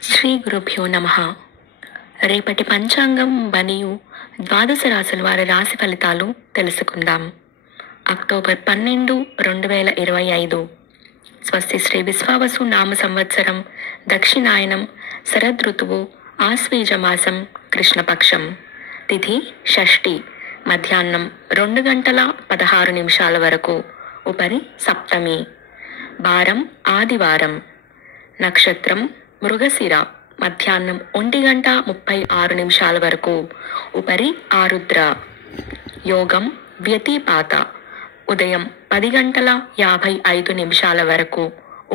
శ్రీ గురుభ్యో నమః. రేపటి పంచాంగం మరియు ద్వాదశ రాశుల వారి రాశి ఫలితాలు తెలుసుకుందాం. అక్టోబర్ 12, 2025. స్వస్తి శ్రీ విశ్వావసు నామ సంవత్సరం, దక్షిణాయనం, శరదృతువు, ఆశ్వీజ మాసం, కృష్ణపక్షం. తిథి షష్ఠి, మధ్యాహ్నం 2 గంటల 16 నిమిషాల వరకు, ఉపరి సప్తమి. వారం ఆదివారం. నక్షత్రం మృగశిర, మధ్యాహ్నం 1 గంట 36 నిమిషాల వరకు, ఉపరి ఆరుద్ర. యోగం వ్యతిపాత, ఉదయం 10 గంటల 55 నిమిషాల వరకు,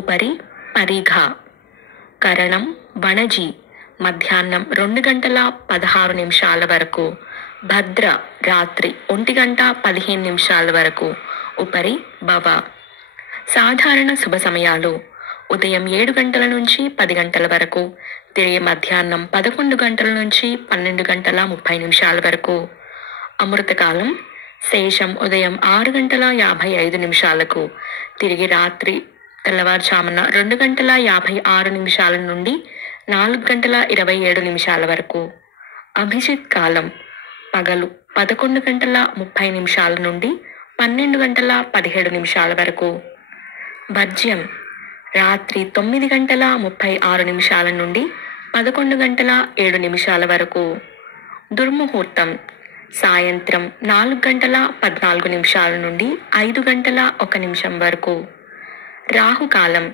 ఉపరి పరిఘ. కరణం వణజి, మధ్యాహ్నం 2 గంటల 16 నిమిషాల వరకు, భద్ర రాత్రి 1 గంట 15 నిమిషాల వరకు, ఉపరి భవ. సాధారణ శుభ సమయాలు: ఉదయం 7 గంటల నుంచి 10 గంటల వరకు, తిరిగి మధ్యాహ్నం 11 గంటల నుంచి 12 గంటల 30 నిమిషాల వరకు. అమృతకాలం శేషం ఉదయం 6 గంటల 55 నిమిషాలకు, తిరిగి రాత్రి తెల్లవారుజామున 2 గంటల 56 నిమిషాల నుండి 4 గంటల 27 నిమిషాల వరకు. అభిజిత్ కాలం పగలు 11 గంటల 30 నిమిషాల నుండి 12 గంటల 17 నిమిషాల వరకు. వర్జ్యం రాత్రి 9 గంటల 36 నిమిషాల నుండి 11 గంటల 7 నిమిషాల వరకు. దుర్ముహూర్తం సాయంత్రం 4 గంటల 14 నిమిషాల నుండి 5 గంటల 1 నిమిషం వరకు. రాహుకాలం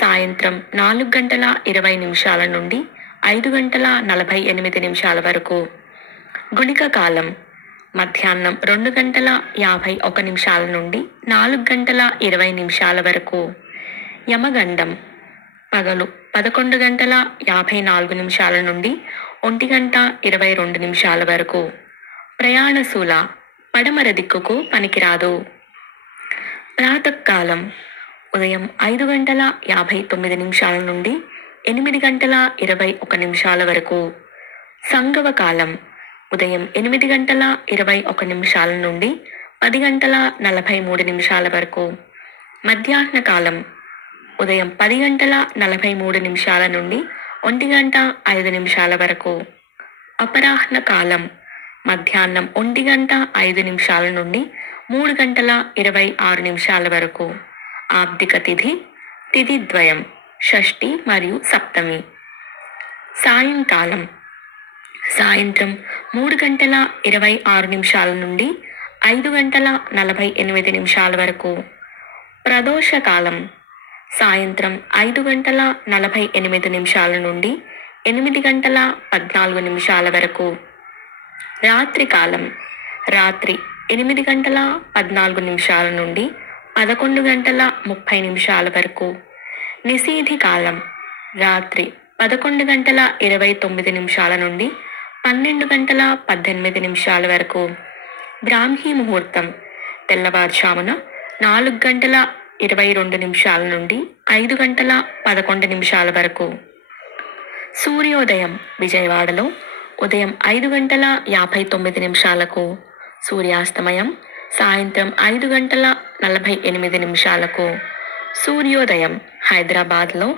సాయంత్రం 4 గంటల 20 నిమిషాల నుండి 5 గంటల 48 నిమిషాల వరకు. గుళిక కాలం మధ్యాహ్నం 2 గంటల 51 నిమిషాల నుండి 4 గంటల 20 నిమిషాల వరకు. యమగండం పగలు 11 గంటల 54 నిమిషాల నుండి 1 గంట 22 నిమిషాల వరకు. ప్రయాణశూల పడమర దిక్కుకు పనికిరాదు. ప్రాతకాలం ఉదయం 5 గంటల 59 నిమిషాల నుండి 8 గంటల 21 నిమిషాల వరకు. సంగవ కాలం ఉదయం 8 గంటల 21 నిమిషాల నుండి 10 గంటల 43 నిమిషాల వరకు. మధ్యాహ్న కాలం ఉదయం 10 గంటల 43 నిమిషాల నుండి 1 గంట 5 నిమిషాల వరకు. అపరాహ్న కాలం మధ్యాహ్నం 1 గంట 5 నిమిషాల నుండి 3 గంటల 26 నిమిషాల వరకు. ఆబ్దిక తిథి తిథిద్వయం షష్ఠి మరియు సప్తమి. సాయంకాలం సాయంత్రం 3 గంటల 26 నిమిషాల నుండి 5 గంటల 48 నిమిషాల వరకు. ప్రదోషకాలం సాయంత్రం 5 గంటల 48 నిమిషాల నుండి 8 గంటల 14 నిమిషాల వరకు. రాత్రికాలం రాత్రి 8 గంటల 14 నిమిషాల నుండి 11 గంటల 30 నిమిషాల వరకు. నిశీధి కాలం రాత్రి 11 గంటల 29 నిమిషాల నుండి 12 గంటల 18 నిమిషాల వరకు. బ్రాహ్మీ ముహూర్తం తెల్లవారుజామున 4 గంటల 22 నిమిషాల నుండి 5 గంటల 11 నిమిషాల వరకు. సూర్యోదయం విజయవాడలో ఉదయం 5 గంటల 59 నిమిషాలకు. సూర్యాస్తమయం సాయంత్రం 5 గంటల 48 నిమిషాలకు. సూర్యోదయం హైదరాబాద్లో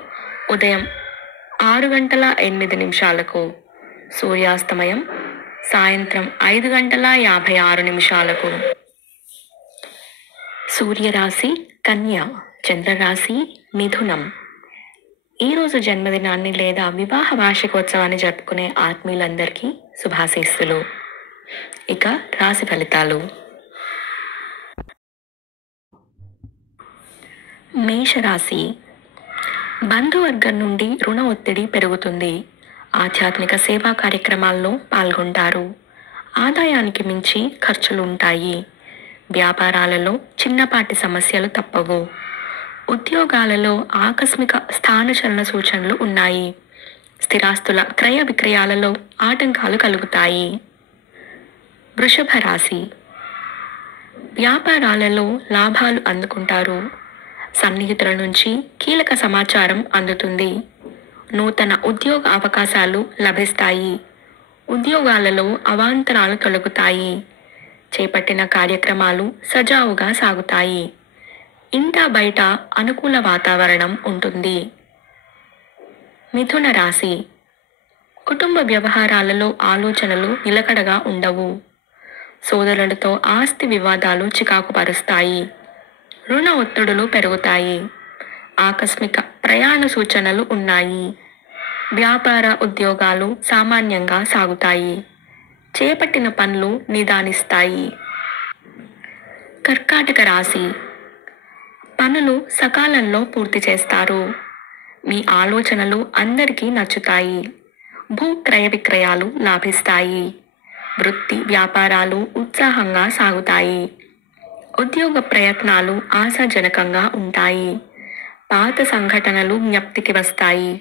ఉదయం 6 గంటల 8 నిమిషాలకు. సూర్యాస్తమయం సాయంత్రం 5 గంటల 56 నిమిషాలకు. సూర్యరాశి కన్య, చంద్రరాశి మిథునం. ఈరోజు జన్మదినాన్ని లేదా వివాహ వార్షికోత్సవాన్ని జరుపుకునే ఆత్మీయులందరికీ శుభాశీస్సులు. ఇక రాశి ఫలితాలు. మేషరాశి బంధువర్గం నుండి రుణ ఒత్తిడి పెరుగుతుంది. ఆధ్యాత్మిక సేవా కార్యక్రమాల్లో పాల్గొంటారు. ఆదాయానికి మించి ఖర్చులు ఉంటాయి. వ్యాపారాలలో చిన్నపాటి సమస్యలు తప్పవు. ఉద్యోగాలలో ఆకస్మిక స్థానచలన సూచనలు ఉన్నాయి. స్థిరాస్తుల క్రయ విక్రయాలలో ఆటంకాలు కలుగుతాయి. వృషభ రాశి వ్యాపారాలలో లాభాలు అందుకుంటారు. సన్నిహితుల నుంచి కీలక సమాచారం అందుతుంది. నూతన ఉద్యోగ అవకాశాలు లభిస్తాయి. ఉద్యోగాలలో అవాంతరాలు తొలగుతాయి. చేపట్టిన కార్యక్రమాలు సజావుగా సాగుతాయి. ఇంటా బయట అనుకూల వాతావరణం ఉంటుంది. మిథున రాశి. కుటుంబ వ్యవహారాలలో ఆలోచనలు నిలకడగా ఉండవు. సోదరులతో ఆస్తి వివాదాలు చికాకు పరుస్తాయి. రుణ ఒత్తిడులు పెరుగుతాయి. ఆకస్మిక ప్రయాణ సూచనలు ఉన్నాయి. వ్యాపార ఉద్యోగాలు సామాన్యంగా సాగుతాయి. చేపట్టిన పనులు నిదానిస్తాయి. కర్కాటక రాశి. పనులు సకాలంలో పూర్తి చేస్తారు. మీ ఆలోచనలు అందరికీ నచ్చుతాయి. భూ క్రయ విక్రయాలు లాభిస్తాయి. వృత్తి వ్యాపారాలు ఉత్సాహంగా సాగుతాయి. ఉద్యోగ ప్రయత్నాలు ఆశాజనకంగా ఉంటాయి. పాత సంఘటనలు జ్ఞప్తికి వస్తాయి.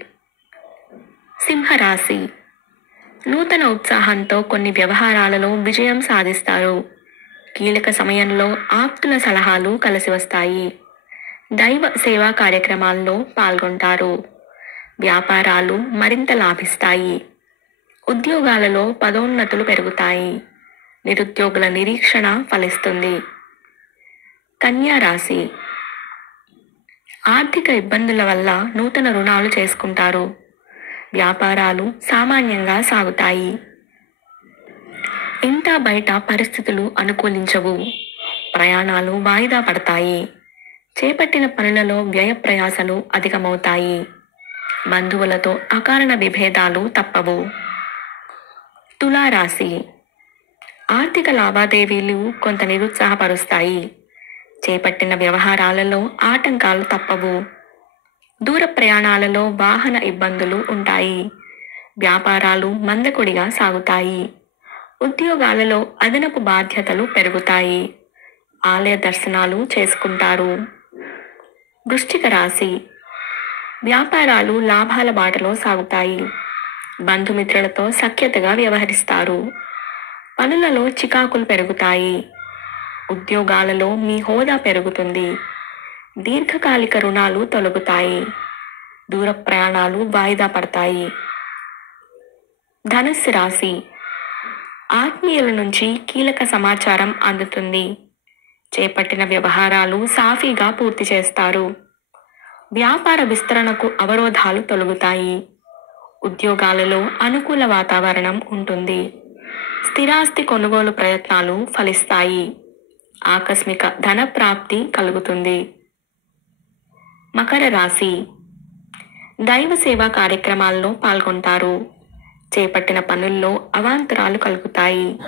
సింహరాశి. నూతన ఉత్సాహంతో కొన్ని వ్యవహారాలలో విజయం సాధిస్తారు. కీలక సమయంలో ఆప్తుల సలహాలు కలిసి వస్తాయి. దైవ సేవా కార్యక్రమాల్లో పాల్గొంటారు. వ్యాపారాలు మరింత లాభిస్తాయి. ఉద్యోగాలలో పదోన్నతులు పెరుగుతాయి. నిరుద్యోగుల నిరీక్షణ ఫలిస్తుంది. కన్యా రాశి. ఆర్థిక ఇబ్బందుల వల్ల నూతన రుణాలు చేసుకుంటారు. వ్యాపారాలు సామాన్యంగా సాగుతాయి. ఇంట బయట పరిస్థితులు అనుకూలించవు. ప్రయాణాలు వాయిదా పడతాయి. చేపట్టిన పనులలో వ్యయ ప్రయాసలు అధికమవుతాయి. బంధువులతో అకారణ విభేదాలు తప్పవు. తులారాశి. ఆర్థిక లావాదేవీలు కొంత నిరుత్సాహపరుస్తాయి. చేపట్టిన వ్యవహారాలలో ఆటంకాలు తప్పవు. దూర ప్రయాణాలలో వాహన ఇబ్బందులు ఉంటాయి. వ్యాపారాలు మందకొడిగా సాగుతాయి. ఉద్యోగాలలో అదనపు బాధ్యతలు పెరుగుతాయి. ఆలయ దర్శనాలు చేసుకుంటారు. వృశ్చిక రాశి. వ్యాపారాలు లాభాల బాటలో సాగుతాయి. బంధుమిత్రులతో సఖ్యతగా వ్యవహరిస్తారు. పనులలో చికాకులు పెరుగుతాయి. ఉద్యోగాలలో మీ హోదా పెరుగుతుంది. దీర్ఘకాలిక రుణాలు తొలగుతాయి. దూర ప్రయాణాలు వాయిదా పడతాయి. ధనుస్సు రాశి. ఆత్మీయుల నుంచి కీలక సమాచారం అందుతుంది. చేపట్టిన వ్యవహారాలు సాఫీగా పూర్తి చేస్తారు. వ్యాపార విస్తరణకు అవరోధాలు తొలగుతాయి. ఉద్యోగాలలో అనుకూల వాతావరణం ఉంటుంది. స్థిరాస్తి కొనుగోలు ప్రయత్నాలు ఫలిస్తాయి. ఆకస్మిక ధన ప్రాప్తి కలుగుతుంది. మకర రాశి. దైవ సేవా కార్యక్రమాల్లో పాల్గొంటారు. చేపట్టిన పనుల్లో అవాంతరాలు కలుగుతాయి.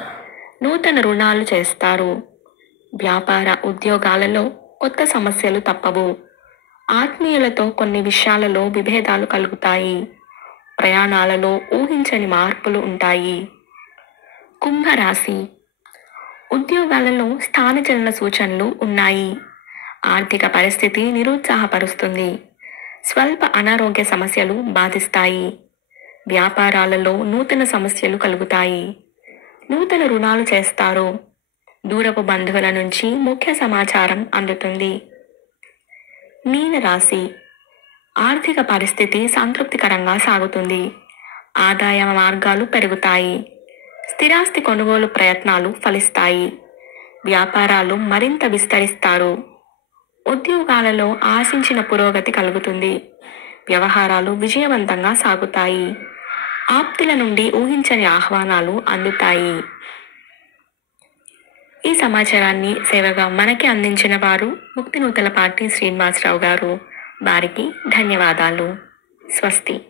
నూతన రుణాలు చేస్తారు. వ్యాపార ఉద్యోగాలలో కొత్త సమస్యలు తప్పవు. ఆత్మీయులతో కొన్ని విషయాలలో విభేదాలు కలుగుతాయి. ప్రయాణాలలో ఊహించని మార్పులు ఉంటాయి. కుంభరాశి. ఉద్యోగాలలో స్థానచలన సూచనలు ఉన్నాయి. ఆర్థిక పరిస్థితి నిరుత్సాహపరుస్తుంది. స్వల్ప అనారోగ్య సమస్యలు బాధిస్తాయి. వ్యాపారాలలో నూతన సమస్యలు కలుగుతాయి. నూతన రుణాలు చేస్తారు. దూరపు బంధువుల నుంచి ముఖ్య సమాచారం అందుతుంది. మీనరాశి. ఆర్థిక పరిస్థితి సంతృప్తికరంగా సాగుతుంది. ఆదాయ మార్గాలు పెరుగుతాయి. స్థిరాస్తి కొనుగోలు ప్రయత్నాలు ఫలిస్తాయి. వ్యాపారాలు మరింత విస్తరిస్తారు. ఉద్యోగాలలో ఆశించిన పురోగతి కలుగుతుంది. వ్యవహారాలు విజయవంతంగా సాగుతాయి. ఆప్తుల నుండి ఊహించని ఆహ్వానాలు అందుతాయి. ఈ సమాచారాన్ని సేవగా మనకి అందించిన వారు ముక్తినూతలపాటి శ్రీనివాసరావు గారు. వారికి ధన్యవాదాలు. స్వస్తి.